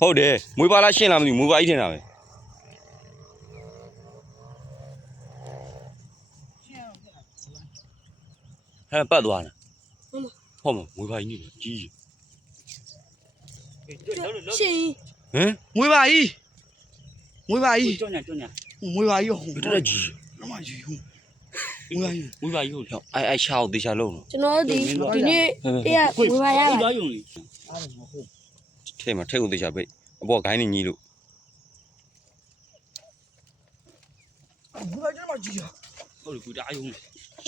ဟုတ်တယ်မွေးပါလားရှင်းလားမသိဘူးမွေးပါကြီးထင်တာပဲဟဲ့ပတ်သွားတာဟုတ်မမွေးပါကြီးနေကြီး ရှင် ဟမ် မွေးပါကြီးမွေးပါကြီး ကြောညာ မွေးပါကြီးဟုတ် တော်ကြီး မမကြီးဟုတ်မွေးပါကြီး မွေးပါကြီးဟုတ် အဲ့ရှာကိုတေချာလုံး ကျွန်တော်ဒီနေ့တရဝေပါရပါ သွားယုံလေ အားလုံးမဟုတ် ထဲမှာထဲကိုတေချာပိတ်အပေါ်ဂိုင်းနေညီလို့ မွေးပါကြီးမကြီးရ ဟုတ်လေကူတာယုံ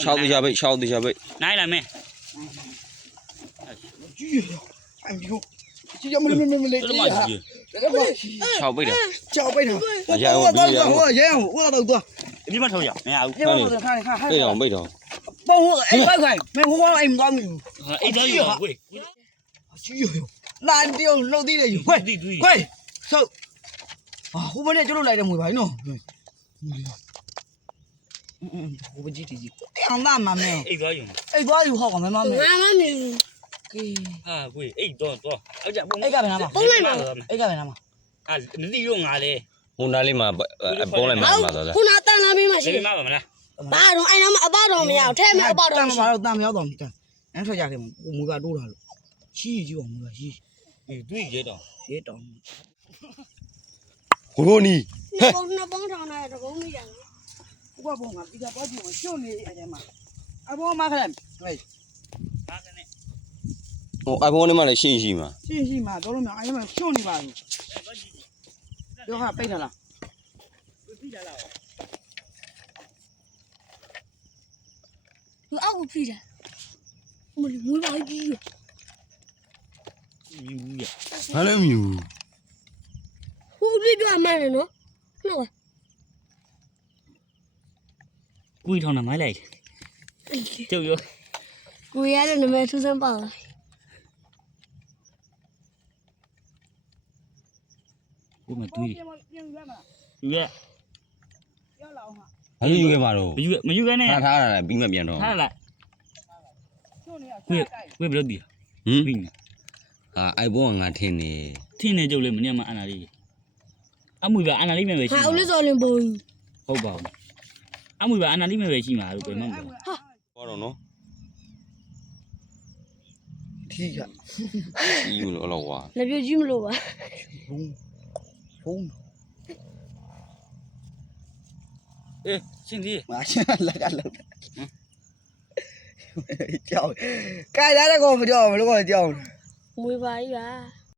ရှာတေချာပိတ်ရှာတေချာပိတ် နိုင်လာမယ် ကြီးရအမ်ကြီးဟုတ်ကြီးရမလေးမလေး ဘယ်လိုမှကြီး တယ်ပါ ရှာပိတ်တယ် ကြောက်ပိတ်တာဟိုရဲဟိုတော့ အပြစ်မထုတ်ရမရဘူး ရဲဟိုခါခါခါ ပိတ်အောင်ပိတ်တော့ ပေါ့ဟိုအဲ့ဘိုက်ခိုင်မင်းဟိုကအိမ်သွားမလို့ အဲ့ဒါယူဝေး ကြီးရလာတယောလှုပ်သေးတယ်ယူခွဲ ဒီဒီ ခွဲဆုပ်ဟာဟိုမနေ့ကျလို့လိုက်တယ်မွေပါကြီးနော်ဟိုပကြီးတီကြီးတောင်သားမမဲ အဲ့သွားယုံ အဲ့သွားယူဟောက်ကမမမဲ ငါမမြင်ဘူး ကဲ ဟာဝေးအဲ့တော့အဲ့ကြ အဲ့ကဘယ်နာမှာ ပုံးလိုက်ပါ အဲ့ကဘယ်နာမှာ အာနတိရောငါလေ ဟိုနားလေးမှာပုံးလိုက်မှာမှာသွားတယ် ခုနတန်လာမင်းမရှိ ဒီမှာပါမလား ဘာတော့အဲ့နာမအပတော်မရအောင်ထဲမှာအပတော် တ မရှိ မ်းမှာတော့တမ်းမရောက်တော့ဘူးတမ်းအဲ့ထွက်ကြခဲ့မှာကိုမွေးကတိုးတာလို့ရှိကြီးအောင်မွေးကရှိ ဒီတွေ့ရတော့ ရှေးတောင် ကိုရိုနီ ပုံနှစ်ပုံးထောင်တာတပုံးမိတယ် ဘွားဘောကဒီကပွားကြည့်မရှုံနေအဲ့ထဲမှာအဘောမခရက်ဟဲ့ ဟာကနေ ဟို iPhone နဲ့မှလည်းရှင်းရှိမှာ ရှိမှာတော့လို့မအဲ့မှာရှုံနေပါဘူးပြောဟာပိတ်ထားလား ပြီးလာလား သူအောက်ကိုဖိတယ်မလို့မွေးပါကြီး မြင်ဘူးရ ဘာလဲမြူ ဟိုပြပြမှန်းတယ်နော်ဟုတ် ကူထောင်းတာမိုင်းလိုက်ကျုပ်ရော ကိုရတဲ့နာမည်သူစမ်းပါလား ကိုမတွေ့ယူရ ဘာလို့ယူခဲ့မှာတော့ မယူကနေ ထားထားတာပြီးမှပြန်တော့ ဟာလားဝေးဘယ်လိုဒီ ဟင် ပြီး ဟာ iPhone ကငါထင်းနေ ထင်းနေကြုတ်လေမနေ့ကအနာလေးအမှုကအနာလေးမဲ့ပဲရှိ ဟာဦးလေးစော်လင်ပုံ ဟုတ်ပါဘူးအမှုကအနာလေးမဲ့ပဲရှိမှာလို့ပြန်မှမ ဟောတော့နော် ထီးက ကြီးလို့တော့ကွာ လက်ပြကြီးမလို့ပါ ဖုန်း အေးရှင်းသေး မရှင်းလက်ကလောက်ကြောက်ကြိုက်ရတဲ့ကောင်မကြောက်ဘလို့ကောင်ကြောက် မွေးပါကြီးပါ